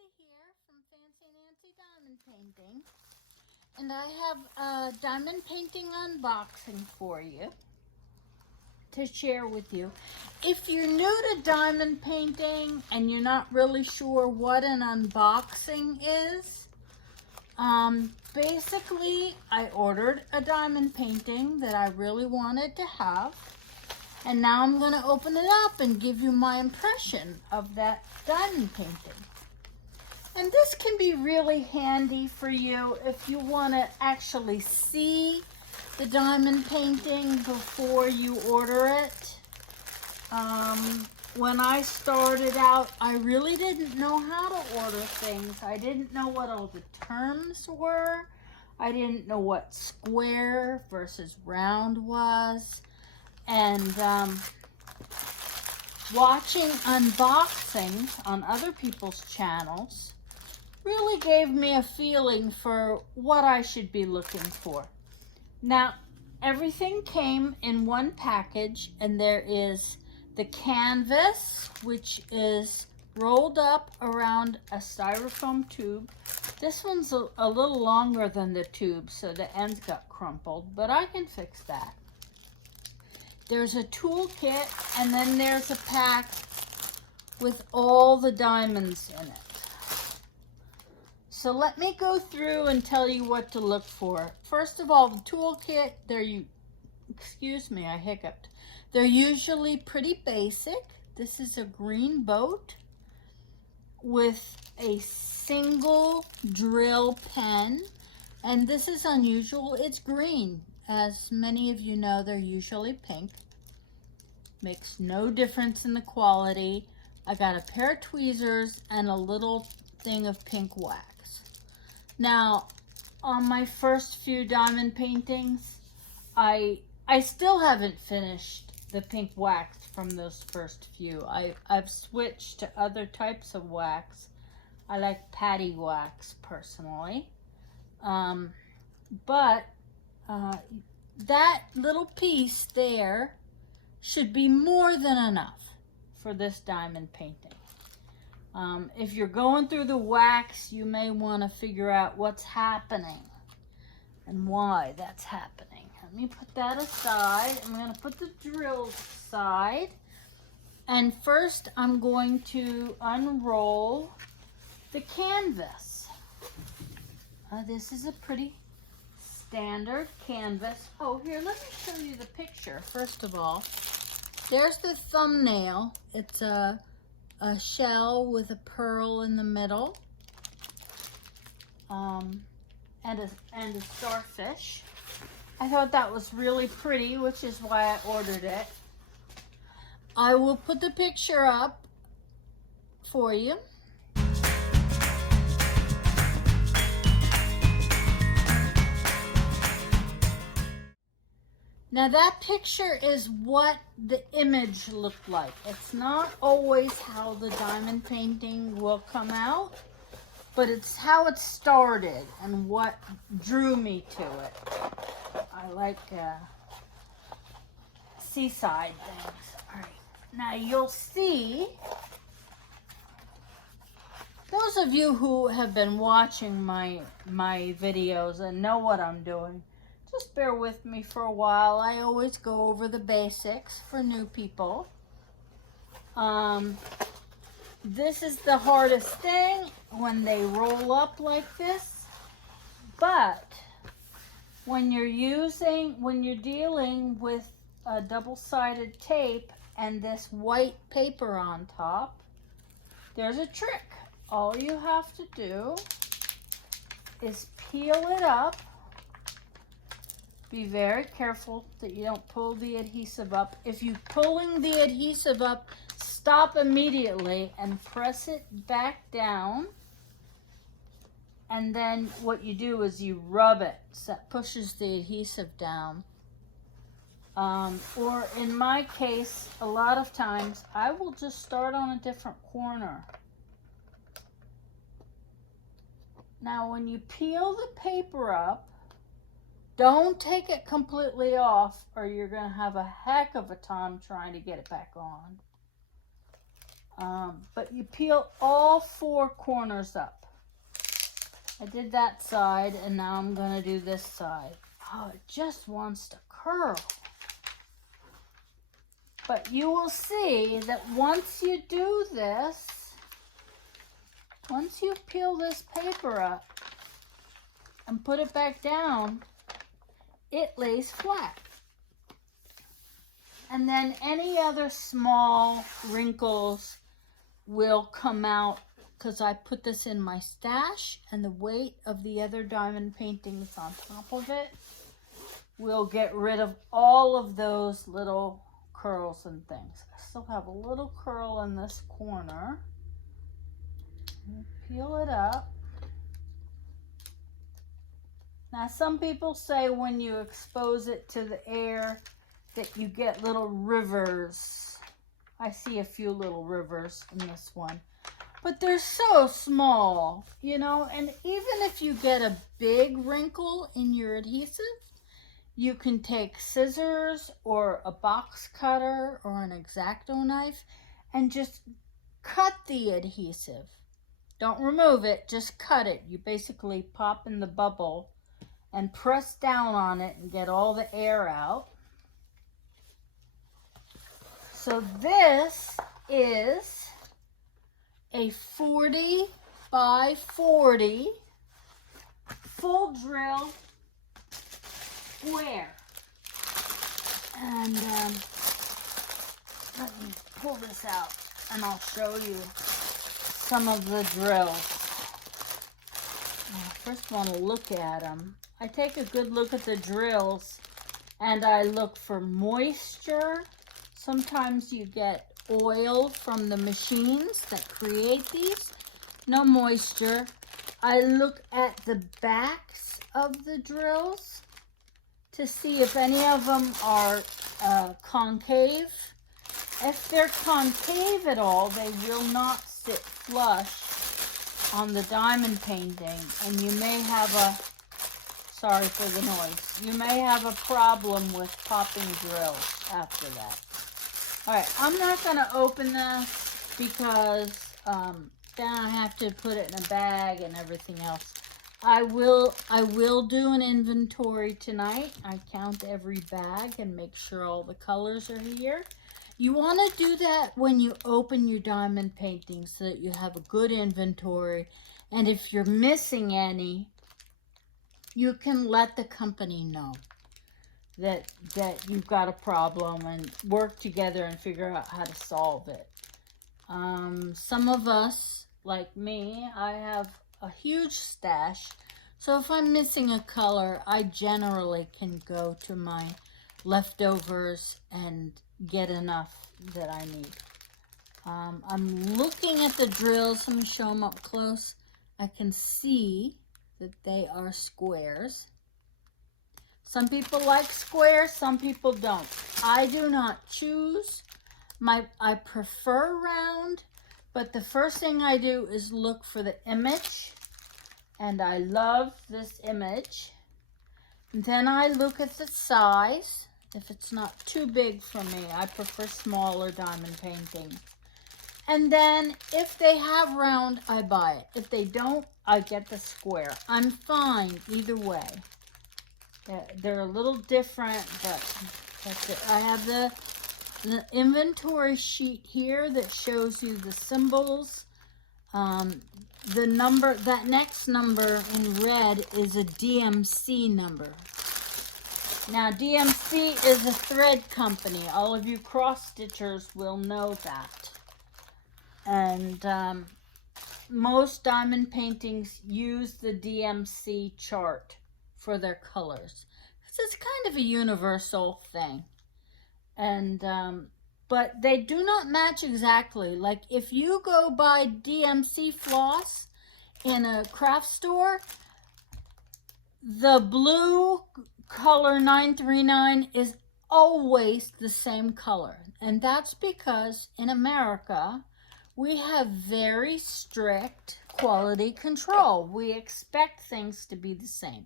Nancy here from Fancy Nancy Diamond Painting, and I have a diamond painting unboxing for you to share with you. If you're new to diamond painting and you're not really sure what an unboxing is, basically I ordered a diamond painting that I really wanted to have, and now I'm going to open it up and give you my impression of that diamond painting. And this can be really handy for you if you want to actually see the diamond painting before you order it. When I started out, I really didn't know how to order things. I didn't know what all the terms were. I didn't know what square versus round was. And watching unboxings on other people's channels really gave me a feeling for what I should be looking for. Now, everything came in one package, and there is the canvas, which is rolled up around a styrofoam tube. This one's a little longer than the tube, so the ends got crumpled, but I can fix that. There's a toolkit, and then there's a pack with all the diamonds in it. So let me go through and tell you what to look for. First of all, the toolkit, excuse me, I hiccuped. They're usually pretty basic. This is a green boat with a single drill pen, and this is unusual. It's green. As many of you know, they're usually pink. Makes no difference in the quality. I got a pair of tweezers and a little thing of pink wax. Now, on my first few diamond paintings, I still haven't finished the pink wax from those first few. I've switched to other types of wax. I like patty wax personally. But that little piece there should be more than enough for this diamond painting. If you're going through the wax, you may want to figure out what's happening and why that's happening. Let me put that aside. I'm going to put the drills aside. And first, I'm going to unroll the canvas. This is a pretty standard canvas. Oh, here, let me show you the picture. First of all, there's the thumbnail. It's a shell with a pearl in the middle, and a starfish. I thought that was really pretty, which is why I ordered it. I will put the picture up for you. Now that picture is what the image looked like. It's not always how the diamond painting will come out, but it's how it started and what drew me to it. I like seaside things. All right, now you'll see, those of you who have been watching my videos and know what I'm doing, just bear with me for a while. I always go over the basics for new people. This is the hardest thing when they roll up like this. But when you're dealing with a double-sided tape and this white paper on top, there's a trick. All you have to do is peel it up. Be very careful that you don't pull the adhesive up. If you're pulling the adhesive up, stop immediately and press it back down. And then what you do is you rub it, so that pushes the adhesive down. Or in my case, a lot of times, I will just start on a different corner. Now, when you peel the paper up, don't take it completely off, or you're going to have a heck of a time trying to get it back on. But you peel all 4 corners up. I did that side, and now I'm going to do this side. Oh, it just wants to curl. But you will see that once you do this, once you peel this paper up and put it back down, it lays flat. And then any other small wrinkles will come out because I put this in my stash, and the weight of the other diamond paintings on top of it will get rid of all of those little curls and things. I still have a little curl in this corner. Peel it up. Now, some people say when you expose it to the air that you get little rivers. I see a few little rivers in this one, but they're so small, you know, and even if you get a big wrinkle in your adhesive, you can take scissors or a box cutter or an X-Acto knife and just cut the adhesive. Don't remove it, just cut it. You basically pop in the bubble and press down on it and get all the air out. So this is a 40 by 40 full drill square. And let me pull this out and I'll show you some of the drills. I first want to look at them. I take a good look at the drills and I look for moisture. Sometimes you get oil from the machines that create these. No moisture. I look at the backs of the drills to see if any of them are concave. If they're concave at all, they will not sit flush on the diamond painting, and you may have a, sorry for the noise, you may have a problem with popping drills after that. All right, I'm not going to open this because then I have to put it in a bag and everything else. I will do an inventory tonight. I count every bag and make sure all the colors are here. You want to do that when you open your diamond painting so that you have a good inventory. And if you're missing any, you can let the company know that you've got a problem and work together and figure out how to solve it. Some of us, like me, I have a huge stash. So if I'm missing a color, I generally can go to my leftovers and get enough that I need. I'm looking at the drills. Let me show them up close. I can see that they are squares. Some people like squares, some people don't. I do not choose. I prefer round, but the first thing I do is look for the image, and I love this image. And then I look at the size. If it's not too big for me, I prefer smaller diamond painting. And then if they have round, I buy it. If they don't, I get the square. I'm fine either way. They're a little different, but that's it. I have the inventory sheet here that shows you the symbols. The number, that next number in red is a DMC number. Now, DMC is a thread company. All of you cross stitchers will know that. And most diamond paintings use the DMC chart for their colors. It's kind of a universal thing. And but they do not match exactly. Like if you go buy DMC floss in a craft store, the blue color 939 is always the same color. And that's because in America, we have very strict quality control. We expect things to be the same.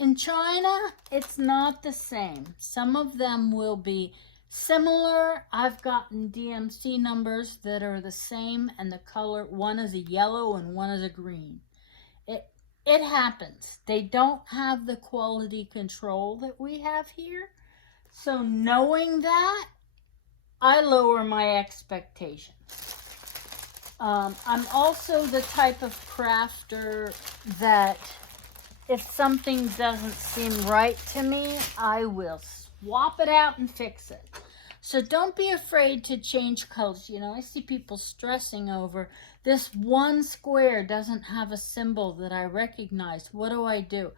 In China, it's not the same. Some of them will be Similar, I've gotten DMC numbers that are the same and the color, one is a yellow and one is a green. It happens. They don't have the quality control that we have here. So knowing that, I lower my expectations. I'm also the type of crafter that if something doesn't seem right to me, I will swap it out and fix it. So don't be afraid to change colors. You know, I see people stressing over this one square doesn't have a symbol that I recognize. What do?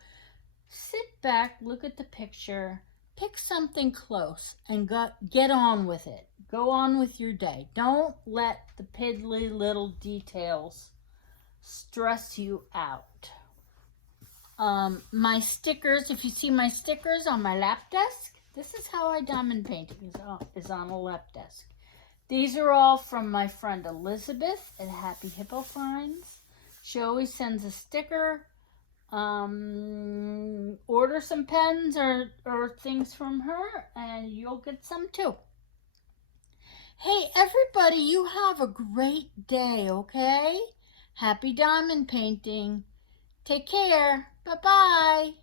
Sit back, look at the picture, pick something close, and get on with it. Go on with your day. Don't let the piddly little details stress you out. My stickers, if you see my stickers on my lap desk, this is how I diamond paint is on a lap desk. These are all from my friend Elizabeth at Happy Hippo Finds. She always sends a sticker. Order some pens or things from her and you'll get some too. Hey everybody, you have a great day, okay? Happy diamond painting. Take care. Bye-bye.